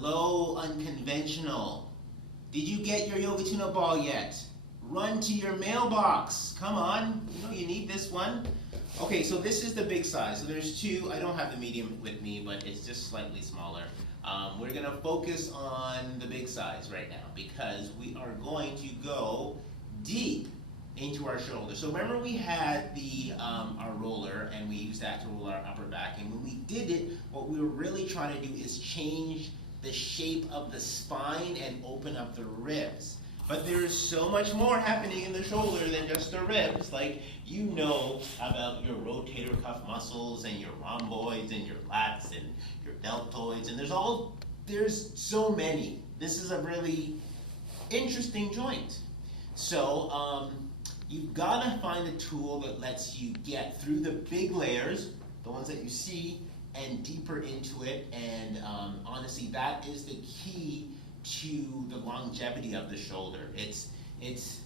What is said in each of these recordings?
Hello, unconventional. Did you get your yoga tune-up ball yet? Run to your mailbox. Come on. You know you need this one. Okay, so this is the big size. So there's two. I don't have the medium with me, but it's just slightly smaller. We're going to focus on the big size right now because we are going to go deep into our shoulder. So remember we had our roller and we used that to roll our upper back, and when we did it, what we were really trying to do is change the shape of the spine and open up the ribs. But there's so much more happening in the shoulder than just the ribs. Like, you know about your rotator cuff muscles and your rhomboids and your lats and your deltoids, and there's so many. This is a really interesting joint. So you've got to find a tool that lets you get through the big layers, the ones that you see, and deeper into it. And honestly, that is the key to the longevity of the shoulder. It's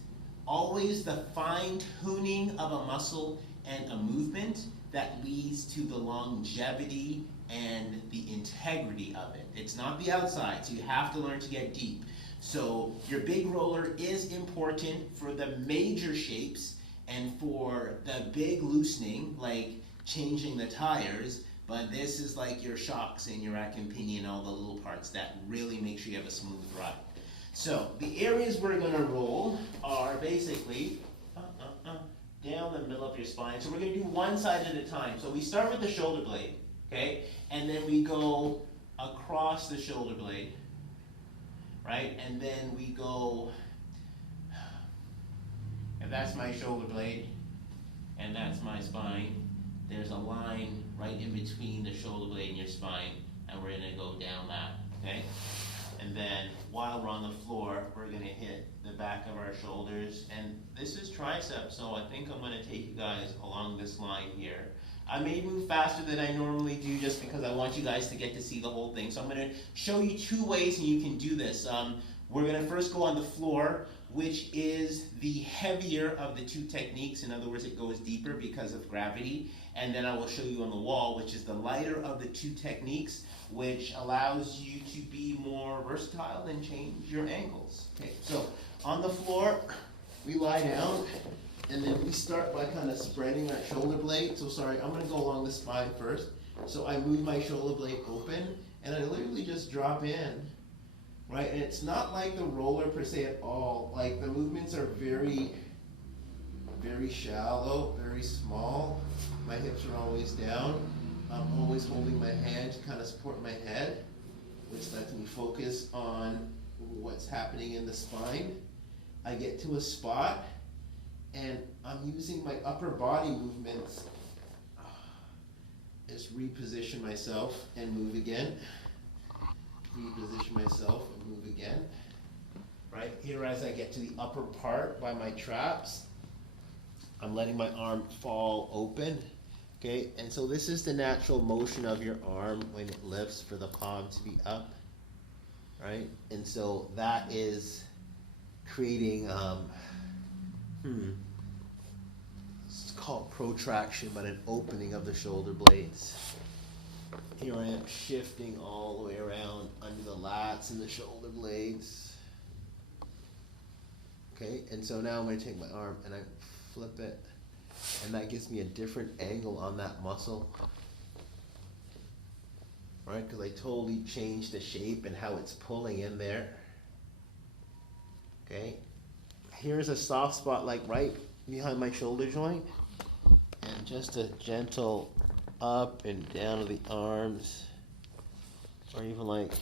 always the fine-tuning of a muscle and a movement that leads to the longevity and the integrity of it. It's not the outside, so you have to learn to get deep. So your big roller is important for the major shapes and for the big loosening, like changing the tires, but this is like your shocks and your rack and pinion, all the little parts that really make sure you have a smooth ride. So the areas we're going to roll are basically down the middle of your spine. So we're going to do one side at a time. So we start with the shoulder blade, okay? And then we go across the shoulder blade, right? And then we go, and that's my shoulder blade, and that's my spine. There's a line right in between the shoulder blade and your spine, and we're gonna go down that, okay? And then while we're on the floor, we're gonna hit the back of our shoulders, and this is triceps, so I think I'm gonna take you guys along this line here. I may move faster than I normally do just because I want you guys to get to see the whole thing. So I'm gonna show you two ways and you can do this. We're gonna first go on the floor, which is the heavier of the two techniques. In other words, it goes deeper because of gravity. And then I will show you on the wall, which is the lighter of the two techniques, which allows you to be more versatile and change your angles. Okay, so on the floor, we lie down, and then we start by kind of spreading that shoulder blade. So sorry, I'm gonna go along the spine first. So I move my shoulder blade open, and I literally just drop in, right? And it's not like the roller per se at all. Like, the movements are very, very shallow, very small. My hips are always down. I'm always holding my hand to kind of support my head, which lets me focus on what's happening in the spine. I get to a spot, and I'm using my upper body movements. Just reposition myself and move again. Reposition myself and move again. Right here, as I get to the upper part by my traps, I'm letting my arm fall open. Okay, and so this is the natural motion of your arm when it lifts for the palm to be up, right? And so that is creating, it's called protraction, but an opening of the shoulder blades. Here I am shifting all the way around under the lats and the shoulder blades. Okay, and so now I'm going to take my arm and I flip it, and that gives me a different angle on that muscle, right? Because I totally changed the shape and how it's pulling in there. Okay, here's a soft spot, like right behind my shoulder joint, and just a gentle up and down of the arms, or even like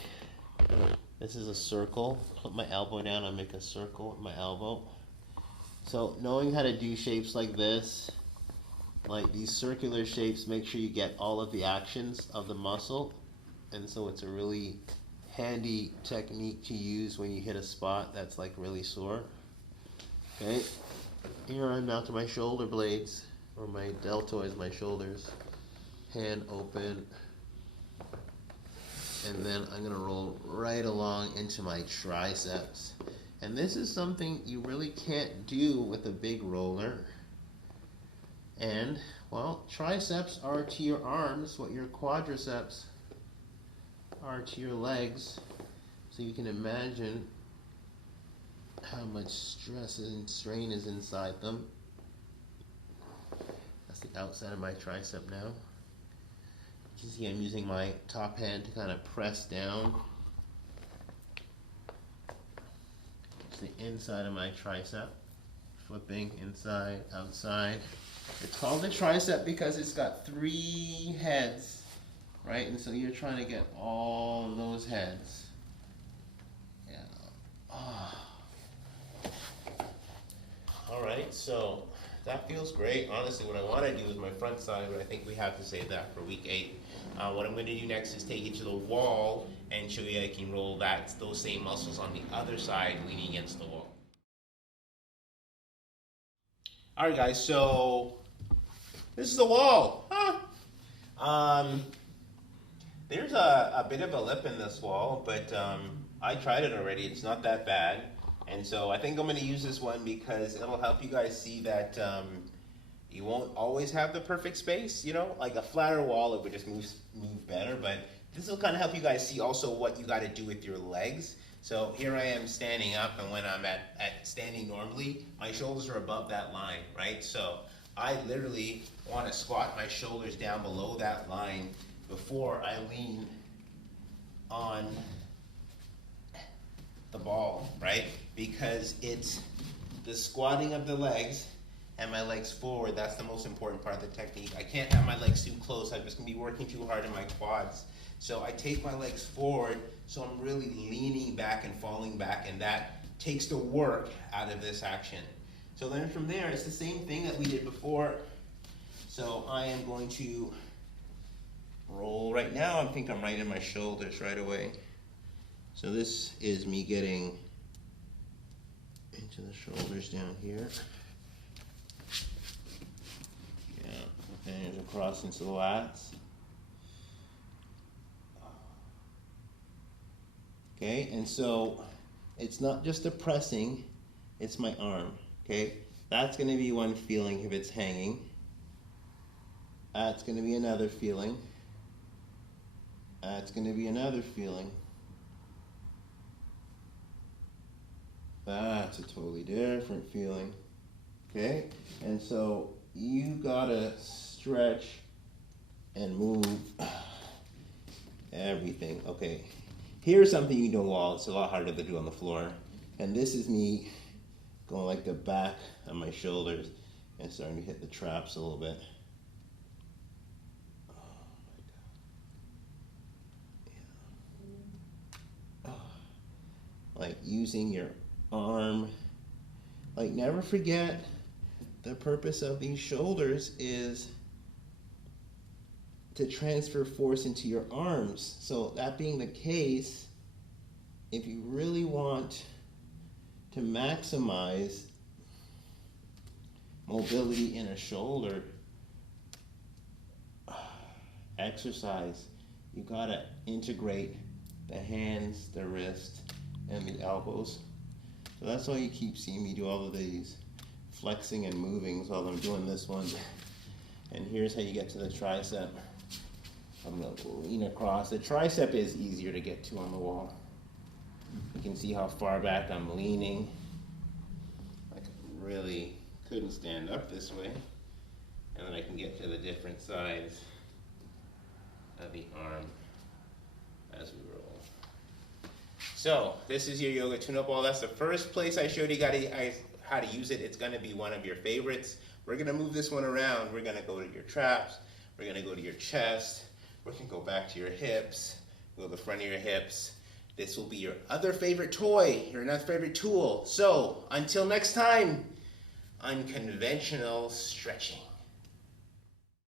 this is a circle. Put my elbow down and make a circle with my elbow. So knowing how to do shapes like this, like these circular shapes, make sure you get all of the actions of the muscle, and so it's a really handy technique to use when you hit a spot that's like really sore. Okay, here I'm now to my shoulder blades, or my deltoids, my shoulders. Hand open, and then I'm gonna roll right along into my triceps. And this is something you really can't do with a big roller. And, well, triceps are to your arms what your quadriceps are to your legs. So you can imagine how much stress and strain is inside them. That's the outside of my tricep now. You can see I'm using my top hand to kind of press down. It's the inside of my tricep. Flipping inside, outside. It's called the tricep because it's got 3 heads, right? And so you're trying to get all those heads. Yeah. Oh. Alright, so that feels great. Honestly, what I want to do is my front side, but I think we have to save that for week 8. What I'm going to do next is take you to the wall and show you I can roll those same muscles on the other side leaning against the wall. Alright guys, so this is the wall. There's a bit of a lip in this wall, but I tried it already. It's not that bad. And so I think I'm going to use this one because it'll help you guys see that you won't always have the perfect space. You know, like a flatter wall, it would just move better. But this will kind of help you guys see also what you got to do with your legs. So here I am standing up, and when I'm at standing normally, my shoulders are above that line, right? So I literally want to squat my shoulders down below that line before I lean on the ball, right? Because it's the squatting of the legs and my legs forward. That's the most important part of the technique. I can't have my legs too close. I'm just gonna be working too hard in my quads. So I take my legs forward, so I'm really leaning back and falling back, and that takes the work out of this action. So then from there, it's the same thing that we did before. So I am going to roll. Right now, I think I'm right in my shoulders right away. So this is me getting into the shoulders down here. Yeah, and across into the lats. Okay, and so it's not just a pressing, it's my arm. Okay, that's going to be one feeling if it's hanging. That's going to be another feeling. That's going to be another feeling. That's a totally different feeling. Okay, and so you gotta stretch and move everything. Okay, here's something you do on the wall. It's a lot harder to do on the floor. And this is me going like the back of my shoulders and starting to hit the traps a little bit. Oh my God. Yeah. Oh. Like using your arm. Like, never forget the purpose of these shoulders is to transfer force into your arms. So that being the case, if you really want to maximize mobility in a shoulder exercise, you gotta integrate the hands, the wrist, and the elbows. So that's why you keep seeing me do all of these flexing and movings while I'm doing this one. And here's how you get to the tricep. I'm going to lean across. The tricep is easier to get to on the wall. You can see how far back I'm leaning. I really couldn't stand up this way. And then I can get to the different sides of the arm as we roll. So this is your yoga tune-up ball. That's the first place I showed you guys how to use it. It's going to be one of your favorites. We're going to move this one around. We're going to go to your traps. We're going to go to your chest. We can go back to your hips. Go to the front of your hips. This will be your other favorite toy, your other favorite tool. So until next time, unconventional stretching.